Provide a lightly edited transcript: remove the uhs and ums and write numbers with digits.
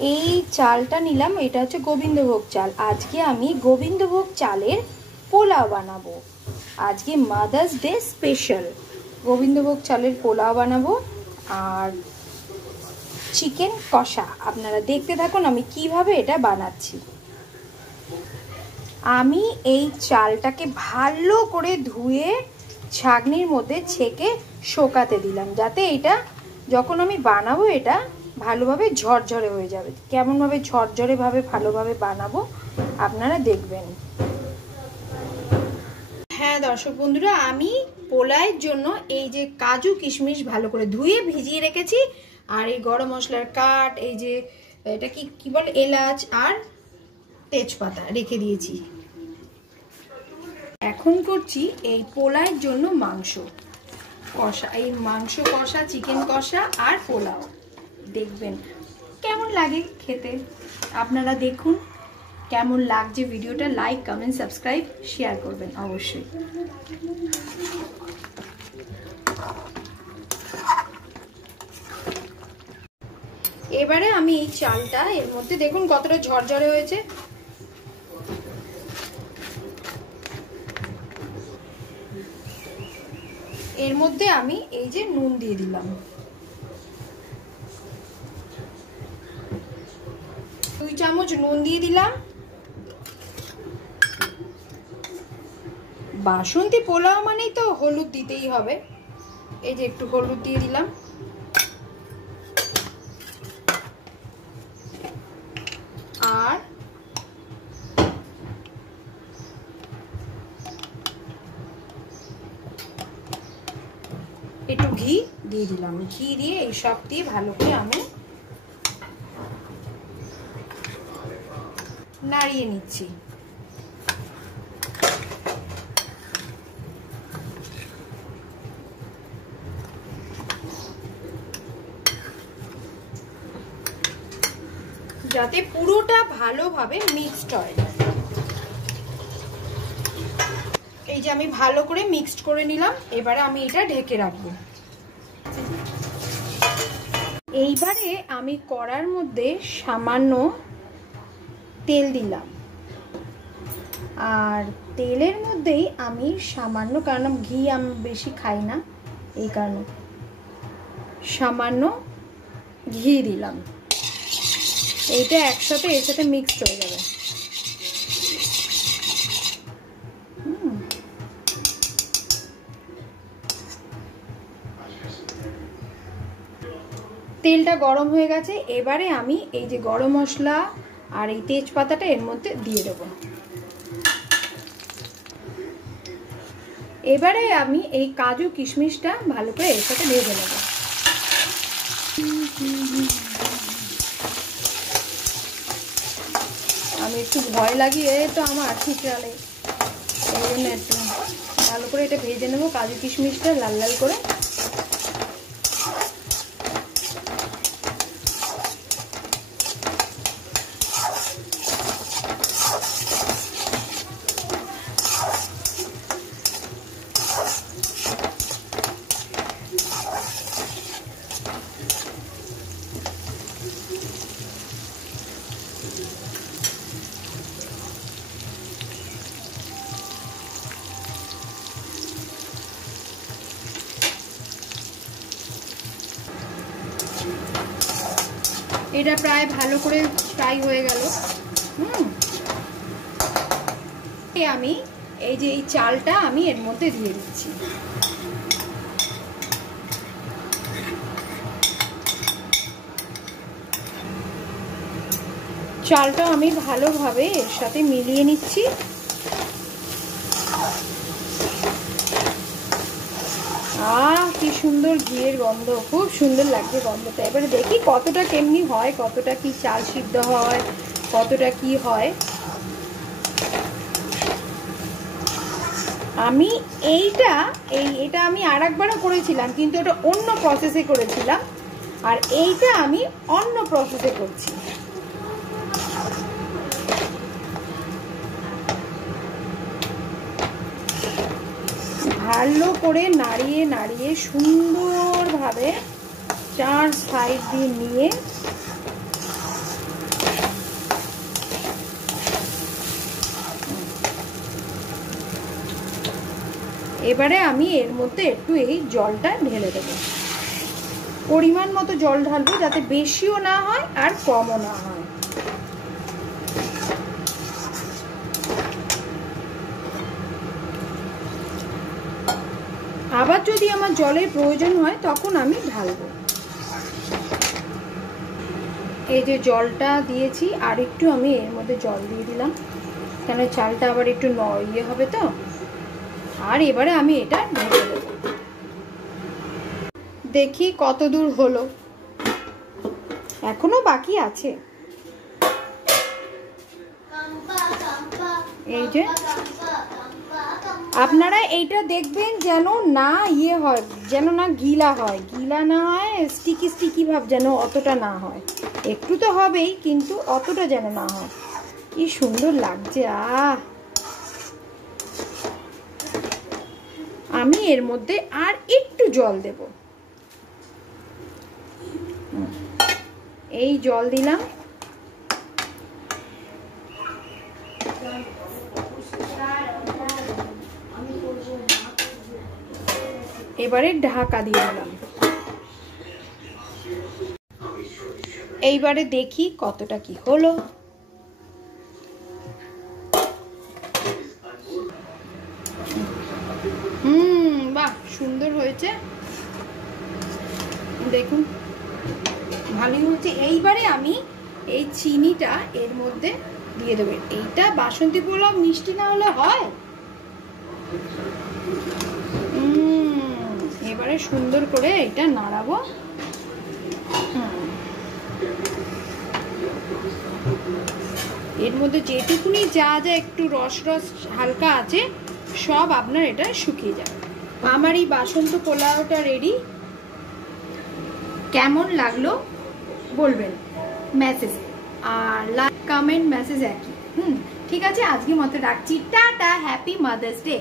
এই চালটা নিলাম, এটা হচ্ছে গোবিন্দভোগ চাল। আজকে আমি গোবিন্দভোগ চালের পোলাও বানাবো। আজকে মাদার্স ডে স্পেশাল গোবিন্দভোগ চালের পোলাও বানাবো আর চিকেন কষা। আপনারা দেখতে থাকুন আমি কিভাবে এটা বানাচ্ছি। আমি এই চালটাকে ভালো করে ধুয়ে ছাঁকনির মধ্যে ছেঁকে শোকাতে দিলাম, যাতে এটা যখন আমি বানাবো এটা ভালোভাবে ঝরঝরে হয়ে যাবে। কেমনভাবে ঝরঝরেভাবে ভালোভাবে বানাবো আপনারা দেখবেন। হ্যাঁ দর্শক বন্ধুরা, আমি পোলাওয়ের জন্য এই যে কাজু কিশমিশ ভালো করে ধুয়ে ভিজিয়ে রেখেছি, আর এই গরম মশলার কাঠ, এই যে এটা কি বলে এলাচ আর তেজপাতা রেখে দিয়েছি। এখন করছি এই পোলাওয়ের জন্য মাংস কষা। এই মাংস কষা, চিকেন কষা আর পোলাও দেখবেন কেমন লাগে খেতে। আপনারা দেখুন কেমন লাগছে ভিডিওটা। লাইক, কমেন্ট, সাবস্ক্রাইব, শেয়ার করবেন অবশ্যই। এবারে আমি এই চালটা এর মধ্যে দেখুন কতটা ঝরঝরে হয়েছে। এর মধ্যে আমি এই যে নুন দিয়ে দিলাম, 2 চামচ নুন দিয়ে দিলাম। বাসন্তী পোলাও মানেই তো হলুদ দিতেই হবে, এই যে একটু হলুদ দিয়ে দিলাম। আর একটু ঘি দিয়ে দিলাম। ঘি দিয়ে এই সব দিয়ে ভালো করে আমি নাড়িয়ে নিচ্ছি। যাতে পুরোটা ভালোভাবে মিক্সড হয়। এই যে আমি ভালো করে মিক্সড করে নিলাম। এবারে আমি এটা ঢেকে রাখবো। এইবারে আমি কড়ার মধ্যে সামান্য তেল দিলাম, আর তেলের মধ্যেই আমি সামান্য, কারণ ঘি আমি বেশি খাই না এই কারণে সামান্য ঘি দিলাম। এইটা একসাথে এর সাথে মিক্সড হয়ে যাবে। তেলটা গরম হয়ে গেছে। এবারে আমি এই যে গরম মশলা আর এই তেজপাতাটা এর মধ্যে দিয়ে দেবো। এবারে আমি এই কাজু কিশমিশটা ভালো করে এর সাথে ভেজে নেব। আমি একটু ভয় লাগিয়ে তো আমার ঠিকরালে, এই জন্য একটু ভালো করে এটা ভেজে নেব কাজু কিশমিশটা লাল লাল করে। এটা প্রায় ভালো করে ফ্রাই হয়ে গেল। আমি এই যে এই চালটা আমি এর মধ্যে দিয়ে দিচ্ছি। চালটা আমি ভালোভাবে এর সাথে মিলিয়ে নিচ্ছি। কি সুন্দর ঘিয়ের গন্ধ, খুব সুন্দর লাগছে গন্ধটা। এবারে দেখি কতটা কেমনি হয়, কতটা কি চাল সিদ্ধ হয়, কতটা কি হয়। আমি এটা আমি আরেকবারও করেছিলাম, কিন্তু এটা অন্য প্রসেসে করেছিলাম, আর এইটা আমি অন্য প্রসেসে করছি। ভালো করে নাড়িয়ে নাড়িয়ে সুন্দরভাবে চার সাইড দিয়ে নিয়ে এবারে আমি এর মধ্যে একটু এই জলটা ঢেলে দেবো। পরিমাণ মতো জল ঢালবো, যাতে বেশিও না হয় আর কমও না হয়। আবার যদি আমার জলের প্রয়োজন হয় তখন আমি ঢালবো। এই যে জলটা দিয়েছি, আর একটু আমি এর মধ্যে জল দিয়ে দিলাম, কেন চালটা আবার একটু ইয়ে হবে তো। আর এবারে আমি এটা ঢেলে দেবো। দেখি কত দূর হলো, এখনো বাকি আছে। এই যে আপনারা এইটা দেখবেন যেন না ইয়ে হয়, যেন না গিলা হয়, গিলা না হয়, স্টিকি স্টিকি ভাব যেন অতটা না হয়। একটু তো হবেই, কিন্তু অতটা যেন না হয়। কি সুন্দর লাগছে। আমি এর মধ্যে আর একটু জল দেব। এই জল দিলাম। এবারে ঢাকা দিয়ে দিলাম। এইবারে দেখি কতটা কি হলো। বাহ, সুন্দর হয়েছে, দেখুন ভালোই হয়েছে। এইবারে আমি এই চিনিটা এর মধ্যে দিয়ে দেবো। এইটা বাসন্তী পোলাও মিষ্টি না হলে হয়? এবারে সুন্দর করে এটা নাড়াবো। এর মধ্যে যেটুকুনি যা যা একটু রস রস হালকা আছে সব আপনার এটা শুকিয়ে যাবে। আমার এই বাসন্ত পোলাওটা রেডি। কেমন লাগলো বলবেন মেসেজে, আর লাইক কমেন্ট মেসেজ একই। ঠিক আছে, আজকে মতো রাখছি। Tata, happy mother's day.